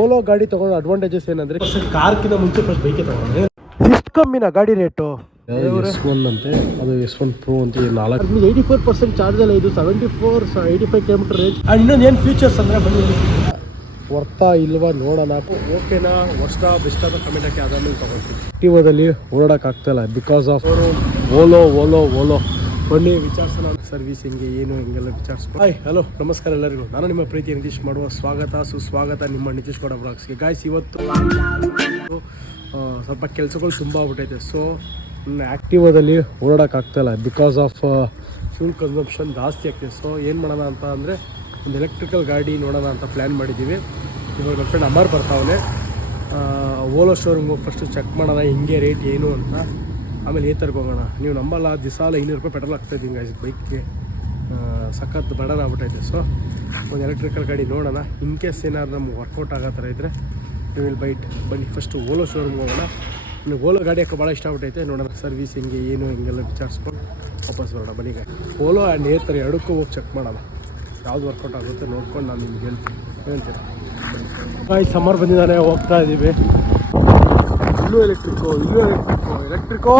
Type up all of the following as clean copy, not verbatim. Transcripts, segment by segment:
ಓಲೋ ಗಾಡಿ ತಗೊಂಡು ಅಡ್ವಾಂಟೇಜಸ್ ಏನಂದ್ರೆ ಕಾರ್ಕಿಂತ ಮುಂಚೆ ಫಸ್ಟ್ ಬೈಕೆ ತಗೊಂಡ್ರೆ ಇಷ್ಟು ಕಮ್ಮಿನ ಗಾಡಿ ರೇಟು S1 ಅಂತೆ, ಅದು S1 Pro ಅಂತ 84% ಚಾರ್ಜ್ ಎಲ್ಲ ಇದು 85 ಕಿಲೋಮೀಟರ್ ರೇಂಜ್. ಆ್ಯಂಡ್ ಇನ್ನೊಂದು ಏನು ಫೀಚರ್ಸ್ ಅಂದರೆ ಬನ್ನಿ ವರ್ತಾ ಇಲ್ವಾ ನೋಡೋಣ. ಓಕೆನಾ ವರ್ಸ್ಟಾ ಬೆಸ್ಟ್ ಅಂತ ಕಮೆಂಟ್ ಹಾಕಿ ಅದನ್ನು ತಗೊಳ್ತೀವಿ. ಟಿವೋದಲ್ಲಿ ಓಡಾಡೋಕ್ಕಾಗ್ತಾಯಿಲ್ಲ ಬಿಕಾಸ್ ಆಫ್ ಓಲೋ ಬನ್ನಿ ವಿಚಾರಿಸೋಣ. ಸರ್ವಿಸ್ ಹೆಂಗೆ ಏನು ಹಿಂಗೆಲ್ಲ ವಿಚಾರಿಸ್ಕೊಂಡು. ಹಾಯ್ ಹಲೋ ನಮಸ್ಕಾರ ಎಲ್ಲರಿಗೂ. ನಾನು ನಿಮ್ಮ ಪ್ರೀತಿ ನಿತೀಶ್ ಮಾಡುವ ಸುಸ್ವಾಗತ ನಿಮ್ಮ ನಿತೀಶ್ ಗೌಡ ಬ್ಲಾಗ್ಸ್ಗೆ. ಗಾಯ್ಸ್ ಇವತ್ತು ಸ್ವಲ್ಪ ಕೆಲಸಗಳು ತುಂಬ ಆಗ್ಬಿಟ್ಟೈತೆ. ಸೊ ಆ್ಯಕ್ಟಿವಾದಲ್ಲಿ ಓಡಾಡೋಕ್ಕಾಗ್ತಾಯಿಲ್ಲ ಬಿಕಾಸ್ ಆಫ್ ಫ್ಯೂಲ್ ಕನ್ಸಂಪ್ಷನ್ ಜಾಸ್ತಿ ಆಗ್ತಿದೆ. ಸೊ ಏನು ಮಾಡೋಣ ಅಂತ ಅಂದರೆ ಒಂದು ಎಲೆಕ್ಟ್ರಿಕಲ್ ಗಾಡಿ ನೋಡೋಣ ಅಂತ ಪ್ಲ್ಯಾನ್ ಮಾಡಿದ್ದೀವಿ. ಇವಾಗ ನನ್ನ ಫ್ರೆಂಡ್ ಅಮರ್ ಬರ್ತಾವನೆ. ಓಲೋ ಶೋರೂಮ್ಗೆ ಫಸ್ಟು ಚೆಕ್ ಮಾಡೋಣ ಹೆಂಗೆ ರೇಟ್ ಏನು ಅಂತ, ಆಮೇಲೆ ಏತರ್ಗೆ ಹೋಗೋಣ. ನೀವು ನಂಬಲ್ಲ, ದಿಸಾಲ 500 ರೂಪಾಯಿ ಪೆಟ್ರೋಲ್ ಆಗ್ತಾಯಿದ್ದೀನಿ ಗಾಯ್ಸ್ ಬೈಕ್ಗೆ. ಸಖತ್ ಬಡನ್ ಆಗ್ಬಿಟ್ಟೈತೆ. ಸೊ ಒಂದು ಎಲೆಕ್ಟ್ರಿಕಲ್ ಗಾಡಿ ನೋಡೋಣ. ಇನ್ ಕೇಸ್ ಏನಾದ್ರು ನಮ್ಗೆ ವರ್ಕೌಟ್ ಆಗೋ ಥರ ಇದ್ದರೆ ವಿಲ್ ಬೈಟ್. ಬನ್ನಿ ಫಸ್ಟು ಓಲೋ ಶೋರೂಮ್ಗೆ ಹೋಗೋಣ. ನನಗೆ ಓಲೋ ಗಾಡಿ ಯಾಕೆ ಭಾಳ ಇಷ್ಟ ಆಗ್ಬಿಟ್ಟೈತೆ. ನೋಡೋಣ ಸರ್ವಿಸ್ ಹೆಂಗೆ ಏನು ಹಿಂಗೆಲ್ಲ ವಿಚಾರಿಸ್ಕೊಂಡು ವಾಪಸ್ ಬರೋಣ. ಬನ್ನಿ ಓಲೋ ಆ್ಯಂಡ್ ಏತರ್ ಎರಡಕ್ಕೂ ಹೋಗಿ ಚೆಕ್ ಮಾಡೋಣ. ಯಾವ್ದು ವರ್ಕೌಟ್ ಆಗುತ್ತೆ ನೋಡ್ಕೊಂಡು ನಾನು ನಿಮ್ಗೆ ಹೇಳ್ತೀನಿ. ಗಾಯ್ಸ್ ಸಮ್ಮರ್ ಬಂದಿದ್ದಾನೆ, ಹೋಗ್ತಾ ಇದ್ದೀವಿ. ಇಲ್ಲೂ ಎಲೆಕ್ಟ್ರಿಕೋ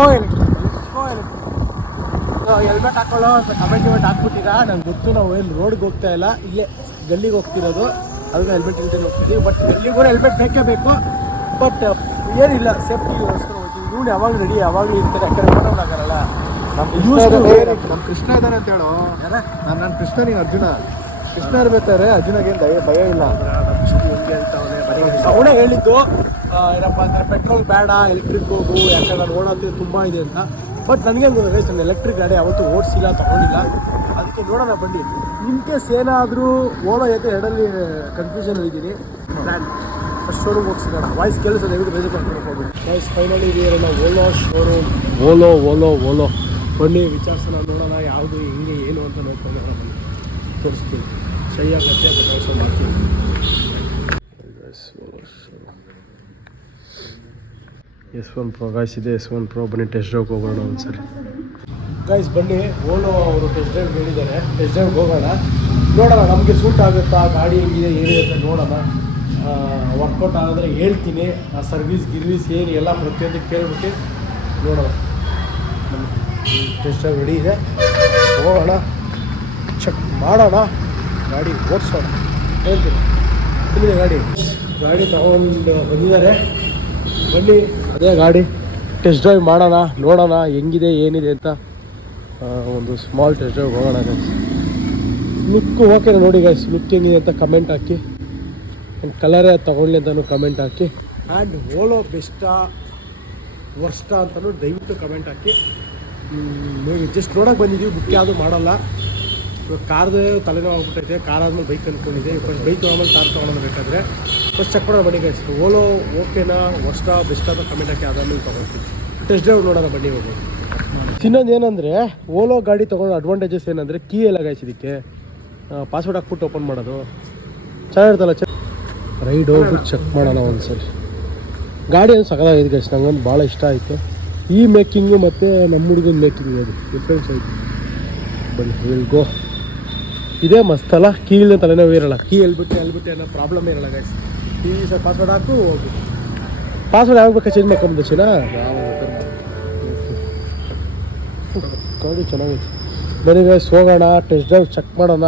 ಹೆಲ್ಮೆಟ್ ಹಾಕೊಳ್ಳೋ ಅಂತ ಕಮೆಂಟ್ ಹಾಕ್ಬಿಟ್ಟಿರಾ. ನಂಗೆ ಗೊತ್ತು, ನಾವು ಏನು ರೋಡ್ಗೆ ಹೋಗ್ತಾ ಇಲ್ಲ, ಇಲ್ಲೇ ಗಲ್ಲಿಗೆ ಹೋಗ್ತಿರೋದು. ಅದಕ್ಕೆ ಹೆಲ್ಮೆಟ್ ಇಲ್ದೇನೆ ಹೋಗ್ತಿದ್ದೀವಿ. ಬಟ್ ಗಲ್ಲಿಗೂ ಹೆಲ್ಮೆಟ್ ಬೇಕೇ ಬೇಕು. ಬಟ್ ಏನಿಲ್ಲ, ಸೇಫ್ಟಿಗೋಸ್ಕರ ಹೋಗ್ತೀವಿ. ಇವ್ನು ಯಾವಾಗ ರೆಡಿ ಯಾವಾಗಲೂ ಇರ್ತಾರೆ. ಯಾಕಂದರೆ ಮಾಡೋಕ್ಕಾಗಲ್ಲ. ನಮ್ಮ ಕೃಷ್ಣ ಇದ್ದಾನೆ ಅಂತ ಹೇಳು. ನನ್ನ ಕೃಷ್ಣ, ನೀನು ಅರ್ಜುನ. ಕೃಷ್ಣ ಇರ್ಬೇಕಾದ್ರೆ ಅರ್ಜುನಗೇನು ಭಯ ಇಲ್ಲ. ಹೆಂಗೆ ಅಂತವನೇ ಅವನೇ ಹೇಳಿದ್ದು ಏನಪ್ಪ ಅಂದರೆ ಪೆಟ್ರೋಲ್ ಬೇಡ, ಎಲೆಕ್ಟ್ರಿಕ್ ಹೋಗು, ಯಾಕಂದ್ರೆ ನಾನು ಓಡೋದು ತುಂಬ ಇದೆ ಅಂತ. ಬಟ್ ನನಗೆ ಗೈಸ್, ನಾನು ಎಲೆಕ್ಟ್ರಿಕ್ ಗಾಡಿ ಯಾವತ್ತೂ ಓಡಿಸಿಲ್ಲ, ತೊಗೊಂಡಿಲ್ಲ. ಅದಕ್ಕೆ ನೋಡೋಣ ಬನ್ನಿ. ಇನ್ ಕೇಸ್ ಏನಾದರೂ ಓಲೋ ಐತೆ ಎರಡಲ್ಲಿ ಕನ್ಫ್ಯೂಷನ್ ಇದ್ದೀನಿ. ಪ್ಲ್ಯಾನ್ ಫಸ್ಟ್ ಶೋರೂಮ್ ಹೋಗ್ಸಿರೋಣ. ವಾಯ್ಸ್ ಕೇಳಿಸೋದು ದಯವಿಟ್ಟು ಬೇಜಾರು ಮಾಡ್ಕೊಂಡು ಹೋಗ್ಬಿಡಿ. ವಾಯ್ಸ್ ಫೈನಲಿ ಇದೆಯಲ್ಲ ನಾವು ಓಲೋ ಶೋರೂಮ್. ಓಲೋ ಬನ್ನಿ ವಿಚಾರಿಸೋಣ, ನೋಡೋಣ ಯಾವುದು ಹಿಂಗೆ ಏನು ಅಂತ ನೋಡ್ಕೊಂಡು ಬನ್ನಿ ತೋರಿಸ್ತೀನಿ. ಸೈ ಆಗುತ್ತೆ ಅಂತ ಕೆಲಸ ಮಾಡ್ತೀನಿ. S1 Pro ಗಾಯ್ಸ್ ಇದೆ. S1 Pro ಬನ್ನಿ ಟೆಸ್ಟ್ ಡ್ರೈವ್ಗೆ ಹೋಗೋಣ ಒಂದ್ಸರಿ. ಗಾಯ್ಸ್ ಬನ್ನಿ, ಓಲೋ ಅವರು ಟೆಸ್ಟ್ ಡ್ರೈವ್ ಹೇಳಿದ್ದಾರೆ. ಟೆಸ್ಟ್ ಡ್ರೈವ್ಗೆ ಹೋಗೋಣ, ನೋಡೋಣ ನಮಗೆ ಸೂಟ್ ಆಗುತ್ತಾ, ಗಾಡಿ ಹೆಂಗಿದೆ ಏನಿದೆ ಅಂತ ನೋಡೋಣ. ವರ್ಕೌಟ್ ಆಗಿದ್ರೆ ಹೇಳ್ತೀನಿ. ಆ ಸರ್ವಿಸ್ ಏನು ಎಲ್ಲ ಪ್ರತಿಯೊಂದಕ್ಕೆ ಕೇಳ್ಬಿಟ್ಟು ನೋಡೋಣ. ಟೆಸ್ಟ್ ಡ್ರೈವ್ ರೆಡಿ ಇದೆ, ಹೋಗೋಣ, ಚೆಕ್ ಮಾಡೋಣ, ಗಾಡಿ ಓಡಿಸೋಣ. ಹೇಳ್ತೀನಿ ಇಲ್ಲಿದೆ ಗಾಡಿ ತೊಗೊಂಡು ಬಂದಿದ್ದಾರೆ. ಬನ್ನಿ ಅದೇ ಗಾಡಿ ಟೆಸ್ಟ್ ಡ್ರೈವ್ ಮಾಡೋಣ, ನೋಡೋಣ ಹೆಂಗಿದೆ ಏನಿದೆ ಅಂತ. ಒಂದು ಸ್ಮಾಲ್ ಟೆಸ್ಟ್ ಡ್ರೈವ್ ಹೋಗೋಣ ಗೈಸ್. ಲುಕ್ ಓಕೆನಾ ನೋಡಿ ಗೈಸ್, ಲುಕ್ ಹೆಂಗಿದೆ ಅಂತ ಕಮೆಂಟ್ ಹಾಕಿ. ಆ್ಯಂಡ್ ಕಲರೇ ತೊಗೊಳ್ಳಿ ಅಂತಲೂ ಕಮೆಂಟ್ ಹಾಕಿ. ಆ್ಯಂಡ್ ಓಲೋ ಬೆಸ್ಟಾ ವರ್ಸ್ಟಾ ಅಂತಲೂ ದಯವಿಟ್ಟು ಕಮೆಂಟ್ ಹಾಕಿ. ಜಸ್ಟ್ ನೋಡೋಕೆ ಬಂದಿದ್ದೀವಿ, ಬುಕ್ ಯಾವುದು ಮಾಡಲ್ಲ. ಇವಾಗ ಕಾರ್ದು ತಲೆನೋವು ಆಗ್ಬಿಟ್ಟೈತೆ. ಕಾರ್ ಆದಮೇಲೆ ಬೈಕ್ ಅಂದ್ಕೊಂಡಿದ್ದೆ. ಫಸ್ಟ್ ಬೈಕ್ ಆಮೇಲೆ ಕಾರ್ ತೊಗೊಳೋದು ಬೇಕಾದರೆ ಫಸ್ಟ್ ಚೆಕ್ ಮಾಡೋಣ ಬನ್ನಿ ಗೈಸ್. ಓಲೋ ಓಕೆನಾ ವರ್ಸ್ಟಾ ಬೆಸ್ಟಾ ಅಂತ ಕಮೆಂಟ್ ಹಾಕಿ ಅದನ್ನು ತೊಗೊಳ್ತೀವಿ. ಟೆಸ್ಟ್ ಡ್ರೈವ್ ನೋಡೋಣ ಬನ್ನಿ ಹೋಗಿ. ಇನ್ನೊಂದು ಏನಂದರೆ ಓಲೋ ಗಾಡಿ ತೊಗೊಂಡು ಅಡ್ವಾಂಟೇಜಸ್ ಏನಂದರೆ ಕೀ ಎಲ್ಲ ಗೈಸ್ ಇದಕ್ಕೆ ಪಾಸ್ವರ್ಡ್ ಹಾಕ್ಬಿಟ್ಟು ಓಪನ್ ಮಾಡೋದು ಚೆನ್ನಾಗಿರ್ತಲ್ಲ. ರೈಡ್ ಹೋಗ್ಬಿಟ್ಟು ಚೆಕ್ ಮಾಡೋಣ ಒಂದ್ಸರಿ. ಗಾಡಿ ಒಂದು ಸಕಲಾಗಿದೆ ಗೈಸ್, ನಂಗೊಂದು ಭಾಳ ಇಷ್ಟ ಆಯಿತು. ಈ ಮೇಕಿಂಗು ಮತ್ತು ನಮ್ಮ ಹುಡುಗನ ಮೇಕಿಂಗು ಅದು ಡಿಫ್ರೆನ್ಸ್ ಆಯಿತು. ಬನ್ನಿ ವಿಲ್ ಗೋ. ಇದೇ ಮಸ್ತಲ್ಲ, ಕೀ ಇಲ್ಲದೆ ತಲೆನೋವು ಇರೋಲ್ಲ. ಕೀ ಎಲ್ಬಿಟ್ಟೆ ಅನ್ನೋ ಪ್ರಾಬ್ಲಮ್ ಇರೋಲ್ಲ ಗೈಸ್. ಕೀ ಸರ್ ಪಾಸ್ವರ್ಡ್ ಹಾಕು ಹೋಗಿ. ಪಾಸ್ವರ್ಡ್ ಯಾವಾಗ ಬೇಕಾ ಚೇಂಜ್ ಮಾಡ್ಕೊಂಬಂದು ಚಿನ್ನ. ಗಾಡಿ ಚೆನ್ನಾಗೈತೆ. ಬನ್ನಿ ಗೈಸ್ ಹೋಗೋಣ, ಟೆಸ್ಟ್ ಡ್ರೈವ್ ಚೆಕ್ ಮಾಡೋಣ,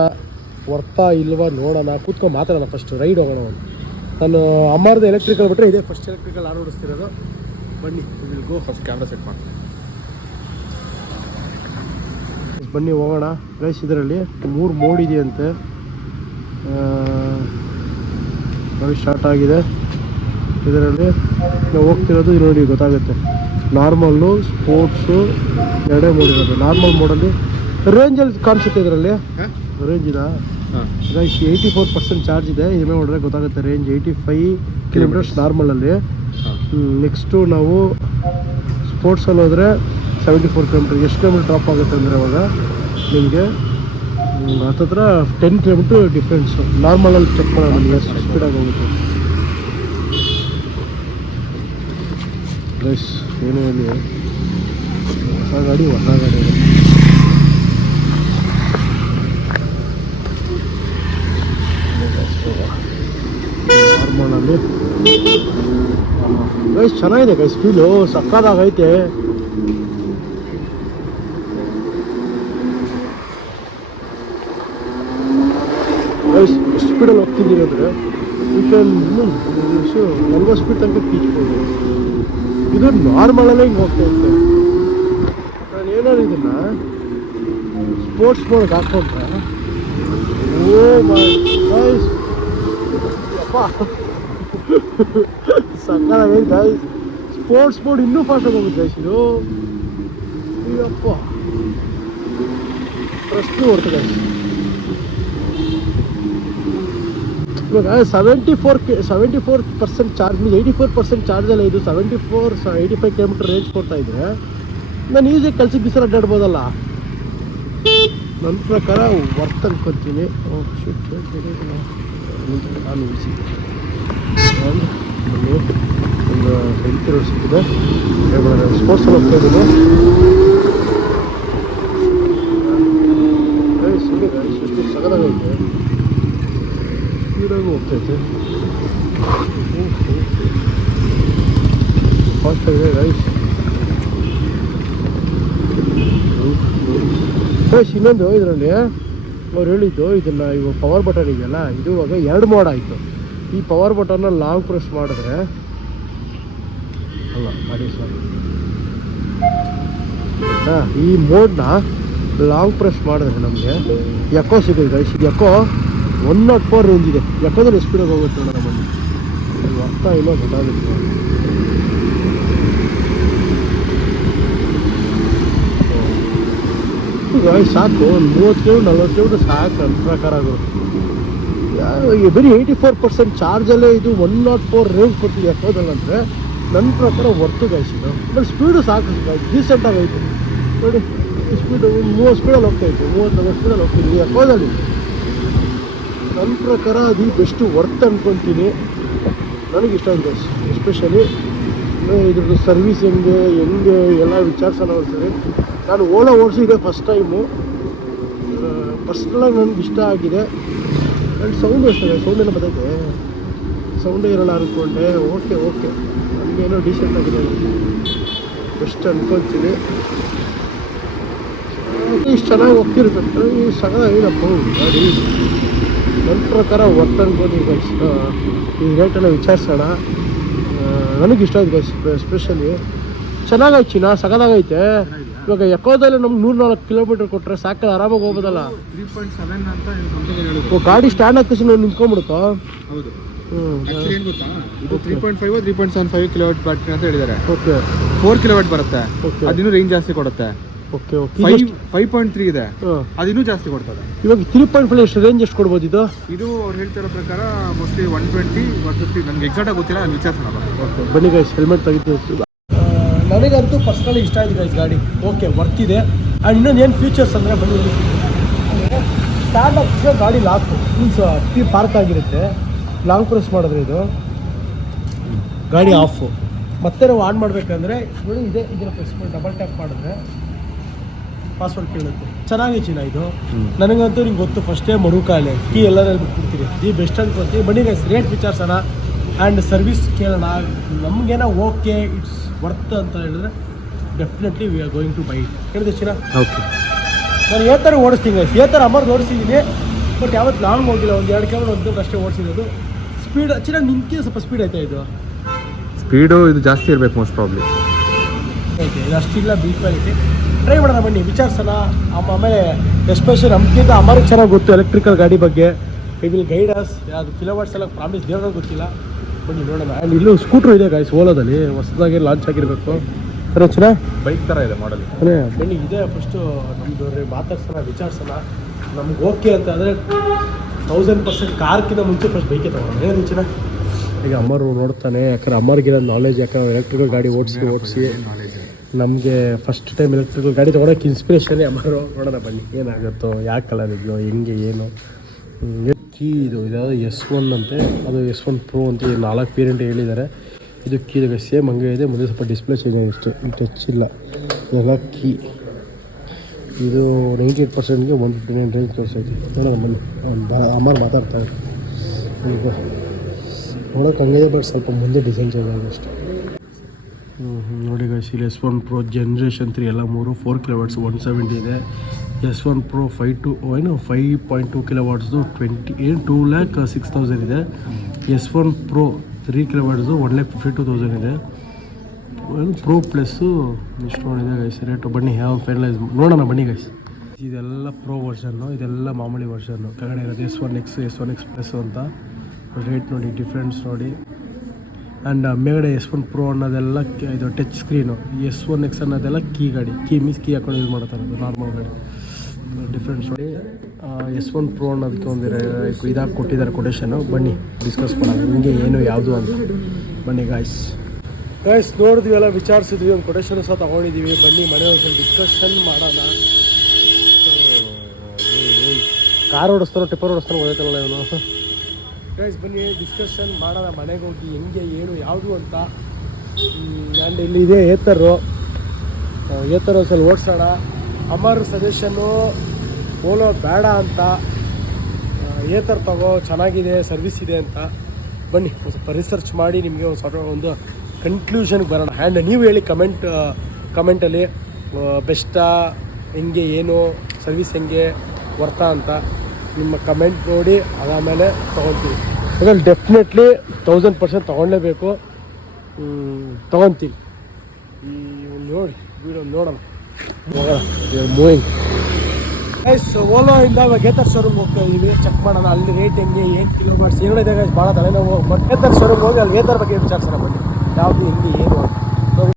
ವರ್ತಾ ಇಲ್ವಾ ನೋಡೋಣ. ಕೂತ್ಕೊಂಡು ಮಾತಾಡೋಣ. ಫಸ್ಟ್ ರೈಡ್ ಹೋಗೋಣ. ನಾನು ಅಮ್ಮರ್ದು ಎಲೆಕ್ಟ್ರಿಕಲ್ ಬಿಟ್ಟರೆ ಇದೇ ಫಸ್ಟ್ ಎಲೆಕ್ಟ್ರಿಕಲ್ ನಾನು ಓಡಿಸ್ತಿರೋದು. ಬನ್ನಿ will go. First camera set ಮಾಡಿ ಬನ್ನಿ ಹೋಗೋಣ ಗೈಸ್. ಇದರಲ್ಲಿ 3 ಮೋಡ್ ಇದೆಯಂತೆ. ಸ್ಟಾರ್ಟ್ ಆಗಿದೆ. ಇದರಲ್ಲಿ ನಾವು ಹೋಗ್ತಿರೋದು ನೋಡಿ ಗೊತ್ತಾಗುತ್ತೆ. ನಾರ್ಮಲ್ಲು, ಸ್ಪೋರ್ಟ್ಸು ಎರಡೇ ಮೋಡ್ ಇರೋದು. ನಾರ್ಮಲ್ ಮೋಡಲ್ಲಿ ರೇಂಜಲ್ಲಿ ಕಾಣಿಸುತ್ತೆ. ಇದರಲ್ಲಿ ರೇಂಜ್ ಇದೆ ಗೈಸ್. 84% ಚಾರ್ಜ್ ಇದೆ. ಇದ್ರ ಮೇಲೆ ನೋಡಿದ್ರೆ ಗೊತ್ತಾಗುತ್ತೆ ರೇಂಜ್ 85 ಕಿಲೋಮೀಟರ್ಸ್ ನಾರ್ಮಲಲ್ಲಿ. ನೆಕ್ಸ್ಟು ನಾವು ಸ್ಪೋರ್ಟ್ಸಲ್ಲಿ ಹೋದರೆ 74 ಕಿಲೋಮೀಟರ್. ಎಷ್ಟು ಕಿಲೋಮೀಟರ್ ಡ್ರಾಪ್ ಆಗುತ್ತೆ ಅಂದರೆ ಅವಾಗ ನಿಮಗೆ ಹತ್ತತ್ರ 10 ಕಿಲೋಮೀಟ್ರ್ ಡಿಫ್ರೆನ್ಸು. ನಾರ್ಮಲಲ್ಲಿ ಚೆಕ್ ಮಾಡೋಣ ನಿಮಗೆ ಎಷ್ಟು ಸ್ಪೀಡಾಗಿ ಹೋಗುತ್ತೆ ಗೈಸ್. ಏನೂ ಇಲ್ಲಿ ಹೊಸ ಗಾಡಿ ನಾರ್ಮಲಲ್ಲಿ ಗೈಸ್ ಚೆನ್ನಾಗಿದೆ ಗೈಸ್ ಫೀಲು ಸಕ್ಕದಾಗೈತೆ. ಗೈಸ್ ಎಷ್ಟು ಸ್ಪೀಡಲ್ಲಿ ಹೋಗ್ತಿದ್ದೀರಿ ಅಂದರೆ ಯು ಕ್ಯಾನ್ 40 ಸ್ಪೀಡ್ ತನಕ ಕೀಚ್ಬೋದು. ಇದು ನಾರ್ಮಲಲ್ಲೇ ಹಿಂಗೆ ಹೋಗ್ತಾ ಇರುತ್ತೆ. ನಾನು ಏನಾದ್ರು ಇದನ್ನು ಸ್ಪೋರ್ಟ್ಸ್ ಮೋಡ್ಗೆ ಹಾಕೊಂಡ್ರೆ ಓ ಮೈ ಗೈಸ್ ಅಪ್ಪ ಸಕ್ಕತ್ತಾಗೈತೆ ಗೈಸ್. ಸ್ಪೋರ್ಟ್ಸ್ ಮೋಡ್ ಇನ್ನೂ ಫಾಸ್ಟಾಗಿ ಹೋಗುತ್ತೆ ಗೈಸ್ ಇದು. ಅಯ್ಯಪ್ಪ ಪ್ರಶ್ನೆ ಹೊಡ್ತು ಗೈಸ್. ಇವಾಗ 74% ಚಾರ್ಜ್ ಮೀನ್ಸ್ 84% ಚಾರ್ಜಲ್ಲ. ಇದು 85 ಕಿಲೋಮೀಟರ್ ರೇಂಜ್ ಕೊಡ್ತಾ ಇದ್ರೆ ನಾನು ಈಸಿಯಾಗಿ ಕಲ್ಸಿದ ದಿವಸ ಅಡ್ಡಾಡ್ಬೋದಲ್ಲ. ನನ್ನ ಪ್ರಕಾರ ವರ್ತ್ ಅನ್ಕೊತೀನಿ. ನಾನು ಉಳಿಸಿ ಒಂದು ಹೆಲ್ತ್ ರೋಡ್ ಸಿಕ್ಕಿದೆ. ಸ್ಪೋರ್ಟ್ಸಲ್ಲಿ ಹೋಗ್ತಾ ಇದ್ದೀನಿ. ಎಷ್ಟು ಸಗದಾಗೈತೆ ಸ್ಪೀಡಾಗಿ ಹೋಗ್ತೈತೆ. ಫಾಸ್ಟಾಗಿದೆ ರೈಸ್. ಇನ್ನೊಂದು ಇದರಲ್ಲಿ ಅವ್ರು ಹೇಳಿದ್ದು ಇದನ್ನು ಇವಾಗ ಪವರ್ ಬಟನ್ ಇದೆಯಲ್ಲ, ಇದು ಇವಾಗ 2 ಮೋಡ್ ಆಯಿತು. ಈ ಪವರ್ ಬಟನ್ನ ಲಾಂಗ್ ಪ್ರೆಸ್ ಮಾಡಿದ್ರೆ ಅಲ್ಲ ಮಾಡಿ ಸರ್ ಈ ಮೋಡ್ನ ಲಾಂಗ್ ಪ್ರೆಸ್ ಮಾಡಿದ್ರೆ ನಮಗೆ ಎಕೋ ಸಿಗುತ್ತೆ ಗೈಸ್. ಇದು ಎಕೋ 104 ರೇಂಜ್ ಇದೆ. ಎಕೋದಲ್ಲಿ ಸ್ಪೀಡಾಗಿ ಹೋಗುತ್ತೆ ನೋಡೋಣ ಬನ್ನಿ. ಅದು ಅರ್ಥ ಇಲ್ಲ ಗೊತ್ತಾಗುತ್ತೆ. ಗಾಯ್ಸ್ ಸಾಕು ಒಂದು 30 ಕಿಲೋಮೀಟರ್ 40 ಕಿಲೋಮೀಟರ್ ಸಾಕು ನನ್ನ ಪ್ರಕಾರ. ಬರೀ 84% ಚಾರ್ಜಲ್ಲೇ ಇದು 104 ರೇಂಜ್ ಕೊಡ್ತಿದೆ ಎಕೋದಲ್ಲಂದರೆ ನನ್ನ ಪ್ರಕಾರ ವರ್ತು ಗಾಯ್ಸ್ ಇದು. ಬಟ್ ಸ್ಪೀಡು ಸಾಕು ಡೀಸೆಂಟಾಗಿ ಐತೆ ನೋಡಿ. ಸ್ಪೀಡು 30 ಸ್ಪೀಡಲ್ಲಿ ಹೋಗ್ತಾಯಿತ್ತು, 30-40 ಸ್ಪೀಡಲ್ಲಿ ಹೋಗ್ತಿದ್ವಿ ಎಕೋದಲ್ಲಿ. ನನ್ನ ಪ್ರಕಾರ ಅದು ಬೆಸ್ಟ್ ವರ್ತ್ ಅಂದ್ಕೊತೀನಿ. ನನಗೆ ಇಷ್ಟ ಆಗಿದೆ ಎಸ್ಪೆಷಲಿ ಇದ್ರದ್ದು ಸರ್ವಿಸ್ ಹೆಂಗೆ ಎಲ್ಲ ವಿಚಾರಿಸೋಣ ಒಂದ್ಸರಿ. ನಾನು ಓಲಾ ಓಡಿಸಿದೆ ಫಸ್ಟ್ ಟೈಮು. ಪರ್ಸ್ನಲಾಗಿ ನನಗೆ ಇಷ್ಟ ಆಗಿದೆ. ಆ್ಯಂಡ್ ಸೌಂಡು ಅಷ್ಟೇ, ಸೌಂಡೆಲ್ಲ ಬರ್ತೈತೆ, ಸೌಂಡೇ ಇರೋಲ್ಲ ಅಂದ್ಕೊಂಡೆ. ಓಕೆ ನನಗೇನೋ ಡೀಸೆಂಟ್ ಆಗಿದೆ, ಬೆಸ್ಟ್ ಅಂದ್ಕೊತೀನಿ. ಇಷ್ಟು ಚೆನ್ನಾಗಿ ಹೋಗ್ತಿರ್ಬೇಕು ಈ ಸಗದಾಗಿದಪ್ಪ ಗಾಡಿ. ನನ್ನ ಪ್ರಕಾರ ವರ್ತ್ ಅನ್ಕೊಂಡು ಗೈಸ್. ಈ ರೇಟೆಲ್ಲ ವಿಚಾರಿಸೋಣ. ನನಗೆ ಇಷ್ಟ ಆಯ್ತು ಗೈಸ್. ಎಸ್ಪೆಷಲಿ ಚೆನ್ನಾಗೈತೆ ಚಿನ್ನ, ಸಗದಾಗೈತೆ. ಇವಾಗ ಎಕೋದಲ್ಲಿ ನಮ್ಗೆ 104 ಕಿಲೋಮೀಟರ್ ಕೊಟ್ಟರೆ ಸಾಕು, ಆರಾಮಾಗಿ ಹೋಗ್ಬೋದಲ್ಲ. 3.7 ಅಂತ ಗಾಡಿ ಸ್ಟ್ಯಾಂಡ್ ಆದ ತಕ್ಷಣ ನಿಂತ್ಕೊಂಡ್ಬಿಡುತ್ತಾ? ಹೌದು. ಏನು ಗೊತ್ತಾ, ಇದು 3.5 3.75 ಕಿಲೋವಾಟ್ ಬ್ಯಾಟ್ರಿ ಅಂತ ಹೇಳಿದ್ದಾರೆ. ಓಕೆ 4 ಕಿಲೋವಾಟ್ ಬರುತ್ತೆ. ಅದಿನ್ನೂ ರೇಂಜ್ ಜಾಸ್ತಿ ಕೊಡುತ್ತೆ. 5.3 ಇದೆ, ಅದಿನ್ನೂ ಜಾಸ್ತಿ ಕೊಡ್ತದೆ. ಇವಾಗ 3.5 ಎಷ್ಟು ರೇಂಜ್ ಎಷ್ಟು ಕೊಡ್ಬೋದು ಇದು? ಇದು ಅವ್ರು ಹೇಳ್ತಿರೋ ಪ್ರಕಾರ ಮೋಸ್ಟ್ಲಿ 120 150. ನನಗೆ ಎಕ್ಸಾಕ್ಟಾಗಿ ಗೊತ್ತಿಲ್ಲ, ನಾನು ವಿಚಾರಿಸೋಣ. ಓಕೆ ಬನ್ನಿ ಗೈಸ್, ಹೆಲ್ಮೆಟ್ ತೆಗಿತೀವಿ. ನನಗಂತೂ ಪರ್ಸ್ನಲಿ ಇಷ್ಟ ಆಗಿದೆ ಗೈಸ್ ಗಾಡಿ. ಓಕೆ ವರ್ತ್ ಇದೆ. ಆ್ಯಂಡ್ ಇನ್ನೊಂದು ಏನು ಫೀಚರ್ಸ್ ಅಂದರೆ ಬನ್ನಿ, ಸ್ಟ್ಯಾಂಡ್ ಆಗ್ತದೆ ಗಾಡಿ ಲಾಕ್ ಮೀನ್ಸ್ ಪಾರ್ಕ್ ಆಗಿರುತ್ತೆ. ಲಾಂಗ್ ಪ್ರೆಸ್ ಮಾಡಿದ್ರೆ ಇದು ಗಾಡಿ ಆಫು. ಮತ್ತೆ ನಾವು ಆನ್ ಮಾಡಬೇಕಂದ್ರೆ ನೋಡಿ ಇದೆ, ಇದನ್ನು ಪ್ರೆಸ್ ಮಾಡಿ ಡಬಲ್ ಟ್ಯಾಪ್ ಮಾಡಿದ್ರೆ ಪಾಸ್ವರ್ಡ್ ಕೇಳುತ್ತೆ. ಚೆನ್ನಾಗಿ ಚಿನ್ನ ಇದು. ನನಗಂತೂ ನಿಂಗೆ ಗೊತ್ತು ಫಸ್ಟೇ ಮರುಕಾಲೆ ಕೀ ಎಲ್ಲರಲ್ಲಿ ಬಿಟ್ಬಿಡ್ತೀರಿ. ಈ ಬೆಸ್ಟ್ ಅನ್ಕೊಳ್ತೀವಿ. ಬನ್ನಿ ಗೈಸ್ ರೇಟ್ ವಿಚಾರಿಸೋಣ ಆ್ಯಂಡ್ ಸರ್ವಿಸ್ ಕೇಳೋಣ. ನಮಗೇನೋ ಓಕೆ ಇಟ್ಸ್ ವರ್ತ್ ಅಂತ ಹೇಳಿದ್ರೆ definitely we are going to buy it. ಹೇಳಿದೆ ಚಿನ್ನ. ಓಕೆ ನಾನು ಏ ಥರ ಓಡಿಸ್ತೀನಿ ಗೈಸ್, ಏ ಥರ ಅಮರ್ದು ಓಡಿಸಿದ್ದೀನಿ. ಬಟ್ ಯಾವತ್ತು ಲಾಂಗ್ ಹೋಗಿಲ್ಲ, ಒಂದು 2 ಕಿಲೋಮೀಟರ್ 1 ಅಷ್ಟೇ ಓಡಿಸಿರೋದು. ಸ್ಪೀಡ್ ಚಿನ್ನ ನಿಮ್ಗೆ ಸ್ವಲ್ಪ ಸ್ಪೀಡ್ ಐತೆ ಇದು. ಸ್ಪೀಡು ಇದು ಜಾಸ್ತಿ ಇರಬೇಕು ಮೋಸ್ಟ್ ಪ್ರಾಬ್ಲಿ. ಓಕೆ ಇದು ಅಷ್ಟಿಲ್ಲ ಬಿಲ್ ಕ್ವಾಲಿಟಿ. ಟ್ರೈ ಮಾಡೋಣ ಬನ್ನಿ, ವಿಚಾರಿಸೋಣ. ಆಮೇಲೆ ಎಸ್ಪೆಷಲಿ ನಮ್ಗಿಂತ ಅಮರ್ಗೆ ಚೆನ್ನಾಗಿ ಗೊತ್ತು ಎಲೆಕ್ಟ್ರಿಕಲ್ ಗಾಡಿ ಬಗ್ಗೆ. I will guide us. ಯಾವುದು ಕಿಲೋವಾಟ್ಸ್ ಎಲ್ಲ ಪ್ರಾಮಿಸ್ ದೇವ್ರಿಗೆ ಗೊತ್ತಿಲ್ಲ. ಬನ್ನಿ ನೋಡೋಣ. ಆ್ಯಂಡ್ ಇಲ್ಲೂ ಸ್ಕೂಟ್ರು ಇದೆ ಗಾಯ್ಸ್ ಓಲಾದಲ್ಲಿ, ಹೊಸದಾಗಿ ಲಾಂಚ್ ಆಗಿರಬೇಕು. ಅದೇ ಚೆನ್ನಾಗಿ ಬೈಕ್ ಥರ ಇದೆ ಮಾಡಲ್. ಅದೇ ಬನ್ನಿ ಇದೆ ಫಸ್ಟು ನಮ್ಮದು ಮಾತಾಡ್ಸೋಣ, ವಿಚಾರಿಸೋಣ. ನಮ್ಗೆ ಓಕೆ ಅಂತ ಅಂದರೆ 1000% ಕಾರ್ಕಿಂತ ಮುಂಚೆ ಫಸ್ಟ್ ಬೈಕೇ ತೊಗೊಳ್ಳೋಣ. ಏನು ಚೆನ್ನಾಗಿ ಈಗ ಅಮ್ಮರು ನೋಡ್ತಾನೆ, ಯಾಕಂದ್ರೆ ಅಮ್ಮರಿಗಿರೋ ನಾಲೆಜ್, ಯಾಕಂದ್ರೆ ಎಲೆಕ್ಟ್ರಿಕಲ್ ಗಾಡಿ ಓಡಿಸಿ ನಮಗೆ ಫಸ್ಟ್ ಟೈಮ್ ಎಲೆಕ್ಟ್ರಿಕಲ್ ಗಾಡಿ ತೊಗೊಳಕ್ಕೆ ಇನ್ಸ್ಪಿರೇಷನ್ನೇ ಅಮ್ಮರು. ನೋಡೋಣ ಬನ್ನಿ ಏನಾಗುತ್ತೋ, ಯಾವ ಕಲರ್ ಇದೆಯೋ, ಹೆಂಗೆ ಏನು. ಕೀ ಇದು ಇದಾದ S1 ಅಂತೆ, ಅದು S1 Pro ಅಂತ 4 ಪೇರೆಂಟ್ ಹೇಳಿದ್ದಾರೆ. ಇದು ಕೀ ಇದೆ ಸೇಮ್ ಹಂಗೆ ಇದೆ, ಮುಂದೆ ಸ್ವಲ್ಪ ಡಿಸ್ಪ್ಲೇ ಇದೆ ಅಷ್ಟೇ, ಟಚ್ ಇಲ್ಲ. ಎಲ್ಲ ಕೀ ಇದು 98%ಗೆ 159 ರೇಂಜ್ ತೋರಿಸೈತಿ. ನೋಡೋಣ ಬನ್ನಿ. ಅಮ್ಮರು ಮಾತಾಡ್ತಾರೆ. ಈಗ ನೋಡೋಕೆ ಹಂಗಿದೆ ಬಟ್ ಸ್ವಲ್ಪ ಮುಂದೆ ಡಿಸೈನ್ ಚೇಂಜ್ ಆಗಿದೆ ಅಷ್ಟೇ. ನೋಡಿ ಗೈಸ್, ಇಲ್ಲಿ S1 Pro ಜನರೇಷನ್ 3 ಎಲ್ಲ 4 kW 170 ಇದೆ. S1 Pro 5.2 kW 2,06,000 ಇದೆ. S1 Pro 3 kW 1,52,000 ಇದೆ. Pro ಪ್ಲಸ್ಸು ಇಷ್ಟು ನೋಡಿದೆ ಗೈಸ್ ರೇಟು. ಬನ್ನಿ ಯಾವ ಫೈನಲೈಸ್ ನೋಡೋಣ ಬನ್ನಿ ಗೈಸ್. ಇದೆಲ್ಲ ಪ್ರೋ ವರ್ಷನ್ನು, ಇದೆಲ್ಲ ಮಾಮೂಲಿ ವರ್ಷನ್ನು. ಕೆಳಗಡೆ ಇರೋದು S1X ಪ್ಲಸ್ ಅಂತ ರೇಟ್ ನೋಡಿ, ಡಿಫ್ರೆನ್ಸ್ ನೋಡಿ. ಆ್ಯಂಡ್ ಮೇಗಡೆ S1 Pro ಅನ್ನೋದೆಲ್ಲ ಇದು ಟಚ್ ಸ್ಕ್ರೀನು. S1X ಅನ್ನೋದೆಲ್ಲ ಕೀ ಗಾಡಿ, ಕೀ ಹಾಕೊಂಡು ಯೂಸ್ ಮಾಡ್ತಾರೆ, ಅದು ನಾರ್ಮಲ್ ಗಾಡಿ. ಡಿಫ್ರೆನ್ಸ್ ನೋಡಿ. S1 Pro ಅನ್ನೋದಕ್ಕೆ ಒಂದು ಇದಾಗಿ ಕೊಟ್ಟಿದ್ದಾರೆ ಕೊಟೇಶನು. ಬನ್ನಿ ಡಿಸ್ಕಸ್ ಮಾಡೋಣ ಹಿಂಗೆ ಏನು ಯಾವುದು ಅಂತ. ಬನ್ನಿ ಗಾಯ್ಸ್ ನೋಡಿದ್ವಿ, ಎಲ್ಲ ವಿಚಾರಿಸಿದ್ವಿ, ಒಂದು ಕೊಟೇಶನ್ ಸಹ ತೊಗೊಂಡಿದ್ದೀವಿ. ಬನ್ನಿ ಮನೆ ಒಂದು ಡಿಸ್ಕಷನ್ ಮಾಡೋಣ. ಕಾರ್ ಓಡಿಸ್ತಾನೋ ಟಿಪ್ಪರ್ ಓಡಿಸ್ತಾನೋ ಗೊತ್ತಾಯ್ತಲ್ಲ ಇವನು. ಗೈಸ್ ಬನ್ನಿ ಡಿಸ್ಕಷನ್ ಮಾಡೋಣ ಮನೆಗೆ ಹೋಗಿ, ಹೆಂಗೆ ಏನು ಯಾವುದು ಅಂತ. ಆ್ಯಂಡ್ ಇಲ್ಲಿ ಇದೆ ಏತರು ಒಂದ್ಸಲ ಓಡಿಸೋಣ. ಅಮರ್ ಸಜೆಷನ್ನು ಓಲೋ ಬೇಡ ಅಂತ, ಏತರ್ ತಗೋ ಚೆನ್ನಾಗಿದೆ, ಸರ್ವಿಸ್ ಇದೆ ಅಂತ. ಬನ್ನಿ ಒಂದು ಸ್ವಲ್ಪ ರಿಸರ್ಚ್ ಮಾಡಿ ನಿಮಗೆ ಒಂದು ಕನ್ಕ್ಲೂಷನ್ಗೆ ಬರೋಣ. ಆ್ಯಂಡ್ ನೀವು ಹೇಳಿ ಕಮೆಂಟಲ್ಲಿ ಬೆಸ್ಟಾ, ಹೆಂಗೆ ಏನು ಸರ್ವಿಸ್ ಹೆಂಗೆ ವರ್ತಾ ಅಂತ ನಿಮ್ಮ ಕಮೆಂಟ್ ನೋಡಿ ಅದಾದಮೇಲೆ ತೊಗೊತೀವಿ. ಅದ್ರಲ್ಲಿ ಡೆಫಿನೆಟ್ಲಿ 1000% ತೊಗೊಳ್ಳೇಬೇಕು, ತೊಗೊತೀವಿ. ಈ ನೋಡಿ ವಿಡಿಯೋ ನೋಡೋಣ, ಮೂವಿಂಗ್ ಗೈಸ್. ಓಲೋಯಿಂದ ಗೇತರ್ ಶೋರೂಮ್ ಹೋಗ್ತಾ ಇದ್ದೀವಿ, ಚೆಕ್ ಮಾಡೋಣ ಅಲ್ಲಿ ರೇಟ್ ಹೆಂಗೆ, ಏನು ಕಿಲೋಮೀಟರ್ಸ್ ಏನಿದೆ ಗೈಸ್. ಭಾಳ ತಲೆನೋವು. ಬಟ್ ಗೇತರ್ ಶೋರೂಮ್ ಹೋಗಿ ಅಲ್ಲಿ ಗೇತರ್ ಬಗ್ಗೆ ವಿಚಾರಿಸೋಣ ಬನ್ನಿ, ಯಾವುದು ಹೆಂಗೆ ಏನು